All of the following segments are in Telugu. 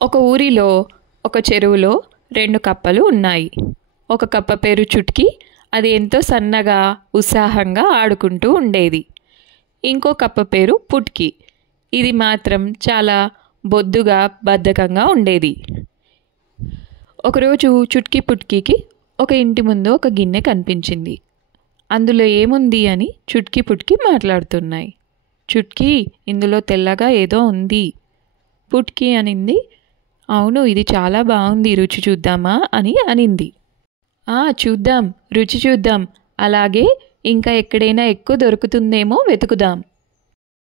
ఒక ఊరిలో ఒక చెరువులో 2 కప్పలు ఉన్నాయి. ఒక కప్ప పేరు చుట్కీ. అది ఎంతో సన్నగా ఉత్సాహంగా ఆడుకుంటూ ఉండేది. ఇంకో కప్ప పేరు పుట్కీ. ఇది మాత్రం చాలా బొద్దుగా బద్ధకంగా ఉండేది. ఒకరోజు చుట్కీ పుట్కీకి ఒక ఇంటి ముందు ఒక గిన్నె కనిపించింది. అందులో ఏముంది అని చుట్కీ పుట్కీ మాట్లాడుతున్నాయి. చుట్కీ, ఇందులో తెల్లగా ఏదో ఉంది. పుట్కీ అనింది, అవును, ఇది చాలా బాగుంది, రుచి చూద్దామా అని అనింది. చూద్దాం, రుచి చూద్దాం, అలాగే ఇంకా ఎక్కడైనా ఎక్కువ దొరుకుతుందేమో వెతుకుదాం.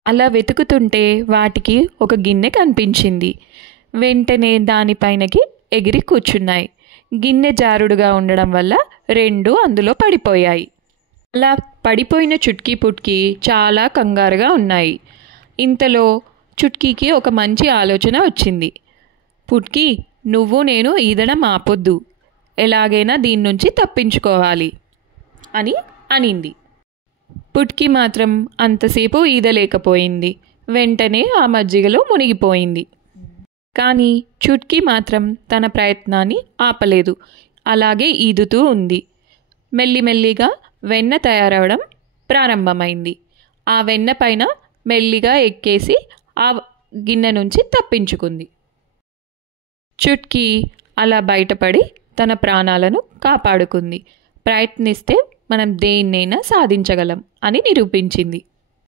అలా వెతుకుతుంటే వాటికి ఒక గిన్నె కనిపించింది. వెంటనే దానిపైనకి ఎగిరి కూర్చున్నాయి. గిన్నె జారుడుగా ఉండడం వల్ల 2 అందులో పడిపోయాయి. అలా పడిపోయిన చుట్కీ పుట్కీ చాలా కంగారుగా ఉన్నాయి. ఇంతలో చుట్కీకి ఒక మంచి ఆలోచన వచ్చింది. పుట్కీ, నువ్వు నేను ఈదడం ఆపొద్దు, ఎలాగైనా దీని నుంచి తప్పించుకోవాలి అని అనింది. పుట్కీ మాత్రం అంతసేపు ఈదలేకపోయింది. వెంటనే ఆ మజ్జిగలో మునిగిపోయింది. కానీ చుట్కీ మాత్రం తన ప్రయత్నాన్ని ఆపలేదు. అలాగే ఈదుతూ ఉంది. మెల్లిమెల్లిగా వెన్న తయారవడం ప్రారంభమైంది. ఆ వెన్న పైన మెల్లిగా ఎక్కేసి ఆ గిన్నె నుంచి తప్పించుకుంది. చుట్కీ అలా బయటపడి తన ప్రాణాలను కాపాడుకుంది. ప్రయత్నిస్తే మనం దేన్నైనా సాధించగలం అని నిరూపించింది.